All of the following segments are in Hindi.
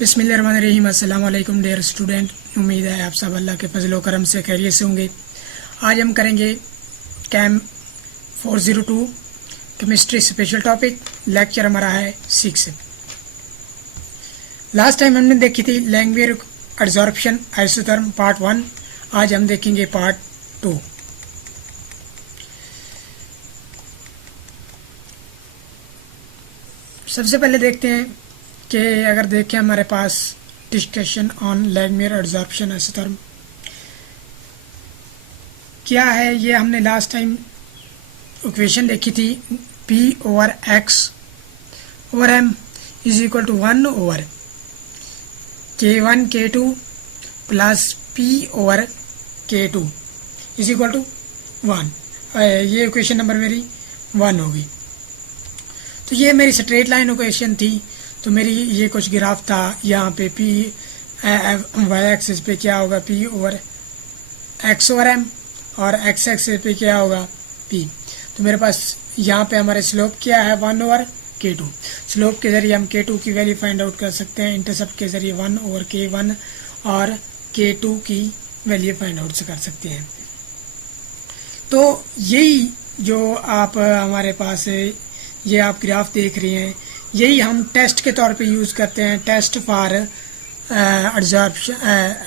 बिस्मिल्लाहिर्रहमानिर्रहीम। अस्सलाम वालेकुम डियर स्टूडेंट। उम्मीद है आप सब अल्लाह के फजल व करम से खैरियत से होंगे। आज हम करेंगे chem 402 chemistry special topic. Lecture हमारा है 6। लास्ट टाइम हमने देखी थी लैंग्वेज एब्जॉर्प्शन आइसोथर्म पार्ट 1। आज हम देखेंगे पार्ट 2। सबसे पहले देखते हैं कि अगर देखें हमारे पास discussion on Langmuir absorption isotherm क्या है। ये हमने लास्ट टाइम इक्वेशन देखी थी P over X over M is equal to 1 over K1 K2 plus P over K2 is equal to 1। ये इक्वेशन नंबर मेरी 1 होगी। तो ये मेरी स्ट्रेट लाइन इक्वेशन थी। तो मेरी ये कुछ ग्राफ था, यहाँ पे P y एक्सिस पे क्या होगा P over X over M और X एक्सिस पे क्या होगा P। तो मेरे पास यहाँ पे हमारे स्लोप क्या है 1 ओवर K2। स्लोप के जरिए हम K2 की वैल्यू फाइंड आउट कर सकते हैं। इंटरसेप्ट के जरिए 1 ओवर K1 और K2 की वैल्यू फाइंड आउट कर सकते हैं। तो यही जो आप हमारे पास ये आप ग्राफ देख रहे हैं, यही हम टेस्ट के तौर पे यूज़ करते हैं। Test for absorption,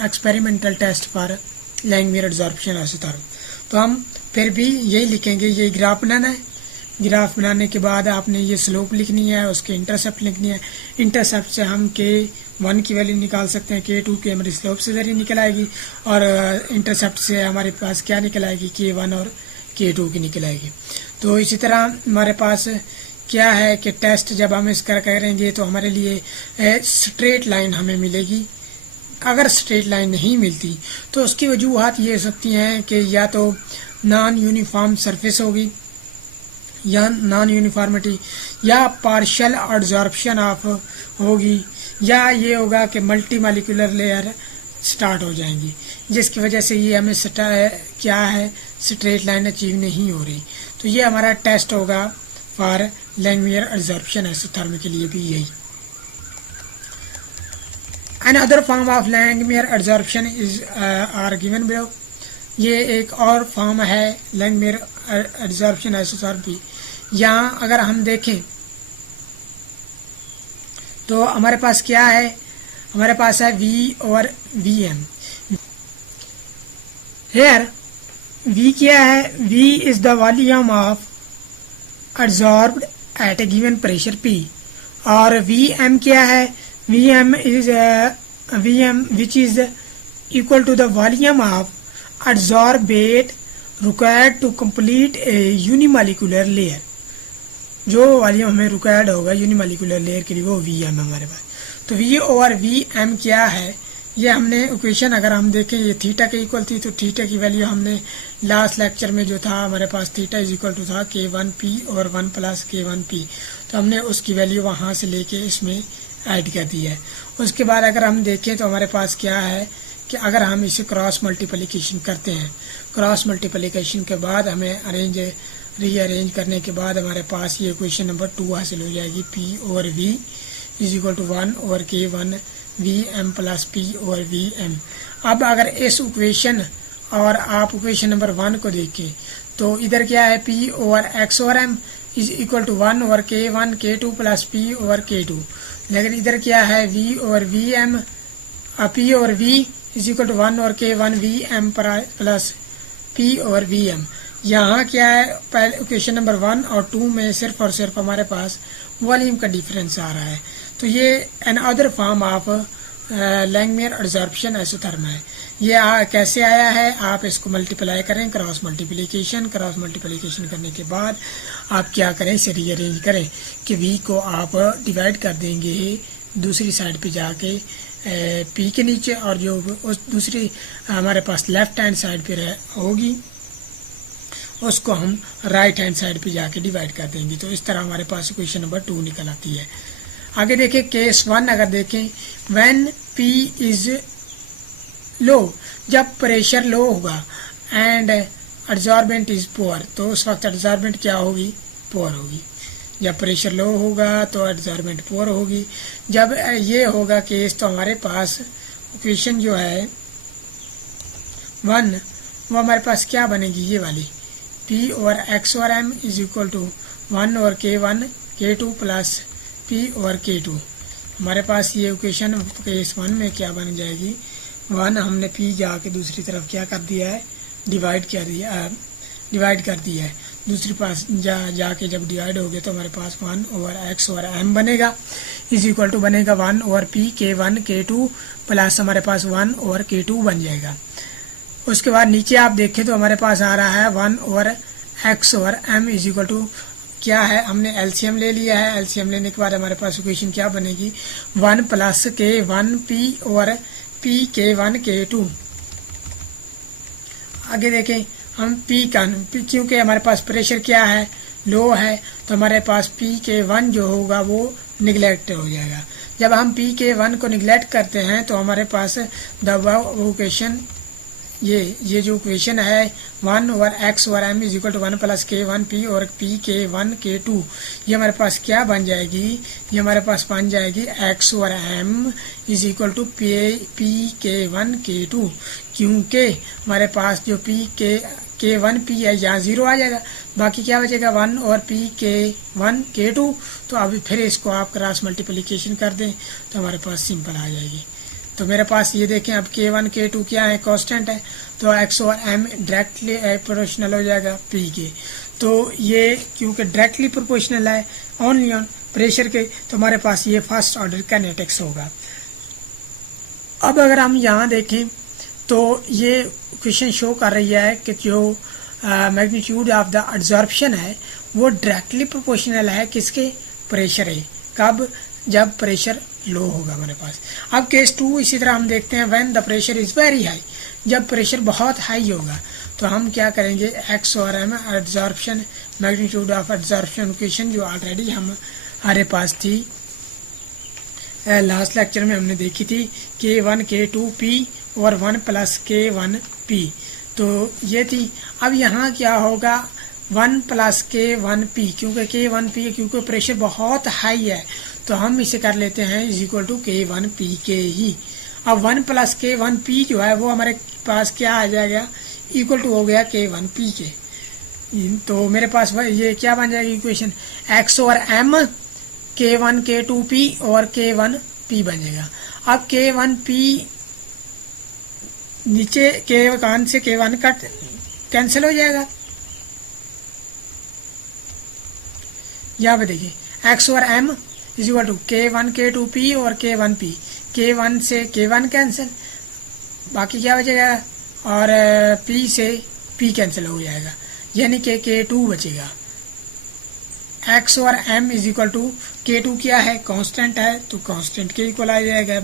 experimental test for Langmuir absorption isotherm. तो हम फिर भी यही लिखेंगे। ये ग्राफ बनाना है। ग्राफ बनाने के बाद आपने ये स्लोप लिखनी है, उसके इंटरसेप्ट लिखनी है। इंटरसेप्ट से हम K1 की वैल्यू निकाल सकते हैं, K2 की हमारी स्लोप से जरिए निकल आएगी और इंटरसेप्ट से हमारे पास क्या निकल आएगी K1 और K2 की निकल आएगी। तो इसी तरह हमारे पास क्या है कि टेस्ट जब हम इसका करेंगे तो हमारे लिए स्ट्रेट लाइन हमें मिलेगी। अगर स्ट्रेट लाइन नहीं मिलती तो उसकी वजूहत ये हो सकती हैं कि या तो नॉन यूनिफॉर्म सरफेस होगी या नॉन यूनिफॉर्मिटी, या पार्शियल एब्जॉर्प्शन ऑफ होगी, या ये होगा कि मल्टी मॉलिक्यूलर लेयर स्टार्ट हो जाएंगी, जिसकी वजह से ये हमें क्या है स्ट्रेट लाइन अचीव नहीं हो रही। तो ये हमारा टेस्ट होगा फॉर लैंग्वेज एब्जॉर्प्शन आइसोथर्म के लिए भी यही। Another form of Langmuir absorption is are given below. ये एक और फॉर्म है लैंग्वेज एब्जॉर्प्शन आइसोथर्म की। यहाँ अगर हम देखें तो हमारे पास क्या है, हमारे पास है V और VM। हेयर V क्या है, V is the volume of absorbed at a given pressure P। और Vm क्या है, Vm is Vm which is equal to the volume of adsorbate required to complete a unimolecular layer। जो वॉल्यूम हमें रिक्वायर्ड होगा यूनिमोलिकुलर लेयर के लिए वो Vm हमारे पास। तो V ओवर Vm क्या है, ये हमने इक्वेशन अगर हम देखें ये थीटा के इक्वल थी। तो थीटा की वैल्यू हमने लास्ट लेक्चर में जो था हमारे पास थीटा इज इक्वल टू था K1P और 1 प्लस K1P। तो हमने उसकी वैल्यू वहाँ से लेके इसमें ऐड कर दी है। उसके बाद अगर हम देखें तो हमारे पास क्या है कि अगर हम इसे क्रॉस मल्टीप्लिकेशन करते हैं, क्रॉस मल्टीप्लिकेशन के बाद हमें रीअरेंज करने के बाद हमारे पास ये इक्वेशन नंबर 2 हासिल हो जाएगी। P over V is equal to 1 over K1 Vm plus P over Vm। अब अगर इस इक्वेशन और आप इक्वेशन नंबर 1 को देखें तो इधर क्या है P over X over M is equal to 1 over K1 K2 plus P over K2। लेकिन इधर क्या है V over Vm, P over V is equal to 1 over K1 Vm plus P over Vm। यहाँ क्या है, पहले इक्वेशन नंबर 1 और 2 में सिर्फ और सिर्फ हमारे पास वॉल्यूम का डिफरेंस आ रहा है। तो ये another form of Langmuir absorption isotherm है। ये कैसे आया है, आप इसको मल्टीप्लाई करें, क्रॉस मल्टीप्लिकेशन करने के बाद आप क्या करें, इसे रीअरेंज करें कि V को आप डिवाइड कर देंगे दूसरी साइड पे जाके P के नीचे, और जो उस दूसरी हमारे पास लेफ्ट हैंड साइड पे होगी उसको हम राइट हैंड साइड पे जाके डिवाइड कर देंगे। तो इस तरह हमारे पास इक्वेशन नंबर 2 निकल आती है। आगे देखें केस 1 अगर देखें, व्हेन P इज लो, जब प्रेशर लो होगा एंड एब्जॉर्बेंट इज पुअर, तो उस वक्त एब्जॉर्बेंट क्या होगी, पुअर होगी। जब प्रेशर लो होगा तो एडजॉर्बमेंट पुअर होगी। जब ये होगा केस तो हमारे पास इक्वेशन जो है 1 वो हमारे पास क्या बनेगी, ये वाली P over X over M is equal to 1 over K1 K2 plus P over K2। हमारे पास ये इक्वेशन केस 1 में क्या बन जाएगी, 1 हमने P जाके दूसरी तरफ क्या कर दिया है, डिवाइड कर दिया है। दूसरी पास जाके जब डिवाइड हो गया तो हमारे पास 1 ओवर X ओवर M बनेगा इज इक्वल टू बनेगा 1 over P K1 K2 plus हमारे पास 1 ओवर K2 बन जाएगा। उसके बाद नीचे आप देखें तो हमारे पास आ रहा है 1 over X over M is equal to क्या है, हमने एलसीएम ले लिया है। एलसीएम लेने के बाद हमारे पास इक्वेशन क्या बनेगी, 1 plus K1 P over P K1 K2। आगे देखें हम क्योंकि हमारे पास प्रेशर क्या है, लो है, तो हमारे पास P_K1 जो होगा वो निगलेक्ट हो जाएगा। जब हम P_K1 को निगलेक्ट करते हैं तो हमारे पास इक्वेशन ये जो इक्वेशन है 1 over X over M is equal to 1 plus K1 P और P_K1 K2 ये हमारे पास क्या बन जाएगी, ये हमारे पास बन जाएगी X over M is equal to P_K1 K2, क्योंकि हमारे पास जो K1 P है यहाँ 0 आ जाएगा, बाकी क्या बचेगा 1 और P_K1 K2। तो अभी फिर इसको आप क्रॉस मल्टीप्लिकेशन कर दें तो हमारे पास सिंपल आ जाएगी। तो मेरे पास ये देखें अब K1 K2 क्या है, कांस्टेंट है, तो X और M डायरेक्टली प्रोपोर्शनल हो जाएगा P के। तो ये क्योंकि डायरेक्टली प्रोपोर्शनल है ओनली ऑन प्रेशर के, तो हमारे पास ये फर्स्ट ऑर्डर काइनेटिक्स होगा। अब अगर हम यहाँ देखें तो ये क्वेश्चन शो कर रही है कि जो मैग्नीट्यूड ऑफ द एब्जॉर्प्शन है वो डायरेक्टली प्रोपोर्शनल है किसके, प्रेशर है। कब, जब प्रेशर लो होगा हमारे पास। अब केस 2 इसी तरह हम देखते हैं when the pressure is very high, जब प्रेशर बहुत हाई होगा तो हम क्या करेंगे, X और M absorption magnitude of absorption equation जो ऑलरेडी हमारे पास थी लास्ट लेक्चर में हमने देखी थी K1 K2 P और 1 प्लस K1 P, तो ये थी। अब यहाँ क्या होगा 1 प्लस K1 P, क्योंकि K1 P क्योंकि प्रेशर बहुत हाई है तो हम इसे कर लेते हैं is equal to K1 P के ही। अब 1 प्लस K1 P जो है वो हमारे पास क्या आ जाएगा, इक्वल टू हो गया K1 P के। तो मेरे पास ये क्या बन जाएगी इक्वेशन, X और M K1 K2 P और K1 P बन जाएगा। अब K1 P नीचे K1 से K1 का कैंसिल हो जाएगा। यहाँ पे देखिए X और M is equal to K1 K2 P और K1 P, K1 से K1 कैंसिल, बाकी क्या बचेगा, और P से P कैंसिल हो जाएगा, यानी कि K2 बचेगा। X और M is equal to K2 क्या है, कांस्टेंट है, तो कांस्टेंट के इक्वल आ जाएगा।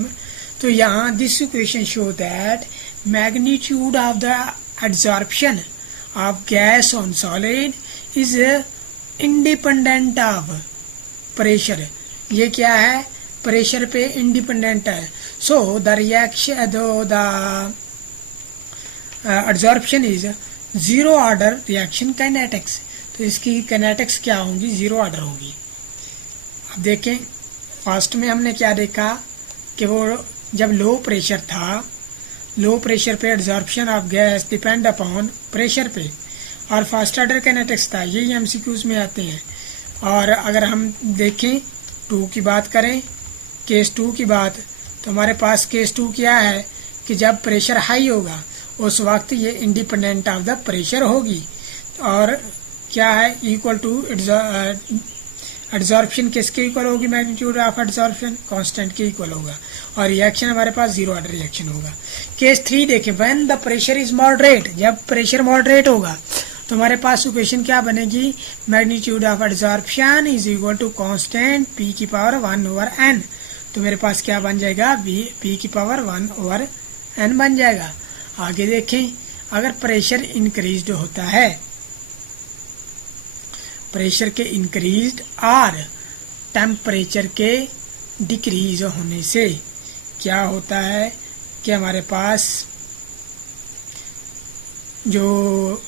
तो यहाँ this equation show that magnitude of the absorption of gas on solid is independent of pressure. ये क्या है, प्रेशर पे इंडिपेंडेंट है। So the reaction the absorption is zero order reaction kinetics, तो इसकी काइनेटिक्स क्या होंगी, जीरो ऑर्डर होगी। अब देखें फर्स्ट में हमने क्या देखा कि वो जब लो प्रेशर था, लो प्रेशर पे absorption of gas depend upon pressure पे, और फर्स्ट ऑर्डर काइनेटिक्स था, यही एमसीक्यूज में आते हैं। और अगर हम देखें 2 की बात करें, केस 2 की बात, तो हमारे पास केस 2 क्या है कि जब प्रेशर हाई होगा उस वक्त ये इंडिपेंडेंट ऑफ द प्रेशर होगी, और क्या है इक्वल टू एब्जॉर्प्शन किसके इक्वल होगी, मैग्नीट्यूड ऑफ एब्जॉर्प्शन कांस्टेंट के इक्वल होगा, और रिएक्शन हमारे पास जीरो ऑर्डर रिएक्शन होगा। केस 3 देखें, when the pressure is moderate, जब प्रेशर मॉडरेट होगा तो हमारे पास इक्वेशन क्या बनेगी, magnitude of absorption is equal to constant P की पावर 1 ओवर N, तो मेरे पास क्या बन जाएगा, P की पावर 1 ओवर N बन जाएगा। आगे देखें, अगर प्रेशर इंक्रीज्ड होता है, प्रेशर के इंक्रीज्ड और टेम्परेचर के डिक्रीज होने से क्या होता है कि हमारे पास जो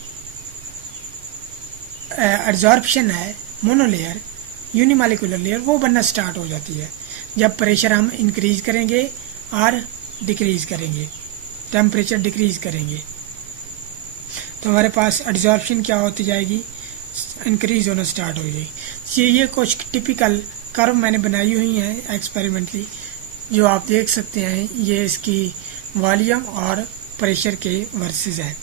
एब्जॉर्प्शन है मोनोलेयर, यूनिमॉलिक्यूलर लेयर वो बनना स्टार्ट हो जाती है जब प्रेशर हम इंक्रीज करेंगे और डिक्रीज करेंगे, टेम्परेचर डिक्रीज करेंगे, तो हमारे पास एड्जॉर्प्शन क्या होती जाएगी, इंक्रीज होना स्टार्ट हो जाएगी। ये कुछ टिपिकल कर्व मैंने बनाई हुई हैं एक्सपेरिमेंटली, जो आप देख सकते हैं। ये इसकी वॉल्यूम और प्रेशर के वर्सेस हैं।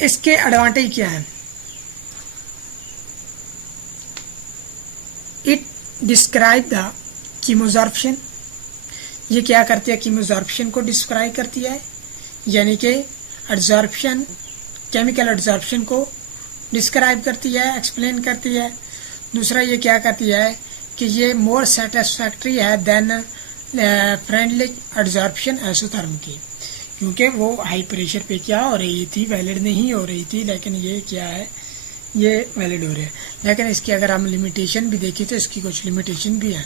इसके एडवांटेज क्या है? It describe the chemisorption. ये क्या करती है? कीमोजॉर्प्शन को डिस्क्राइब करती है, यानी कि एड्जॉर्प्शन, केमिकल एड्जॉर्प्शन को डिस्क्राइब करती है, एक्सप्लेन करती है। दूसरा ये क्या करती है कि ये मोर सेटिस्फैक्ट्री है देन फ्रेंडली एड्जॉर्प्शन एसोथर्म की, क्योंकि वो हाई प्रेशर पे क्या हो रही थी, वैलिड नहीं हो रही थी, लेकिन ये क्या है, ये वैलिड हो रही है। लेकिन इसकी अगर हम लिमिटेशन भी देखें तो इसकी कुछ लिमिटेशन भी है।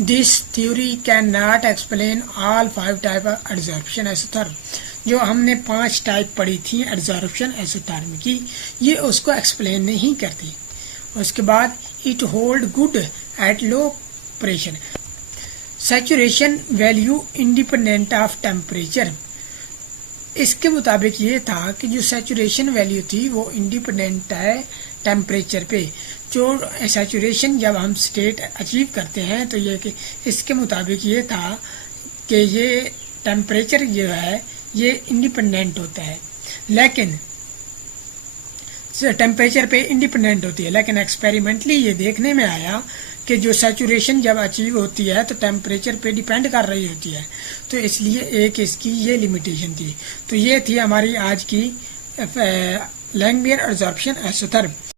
This theory can not explain all 5 type of adsorption isotherm. जो हमने 5 टाइप पढ़ी थी एड्जॉर्प्शन एसोथर्म की, ये उसको एक्सप्लेन नहीं करती। उसके बाद it hold good at low pressure, saturation value independent of temperature. इसके मुताबिक ये था कि जो सैचुरेशन वैल्यू थी वो इंडिपेंडेंट है टेम्परेचर पे। जो सैचुरेशन जब हम स्टेट अचीव करते हैं तो ये कि इसके मुताबिक ये था कि ये टेम्परेचर जो है ये इंडिपेंडेंट होता है, लेकिन टेम्परेचर पे इंडिपेंडेंट होती है। लेकिन एक्सपेरिमेंटली ये देखने में आया कि जो सैचुरेशन जब अचीव होती है तो टेम्परेचर पे डिपेंड कर रही होती है, तो इसलिए एक इसकी ये लिमिटेशन थी। तो ये थी हमारी आज की लैंगमुइर एड्जॉर्प्शन एसोथर्म।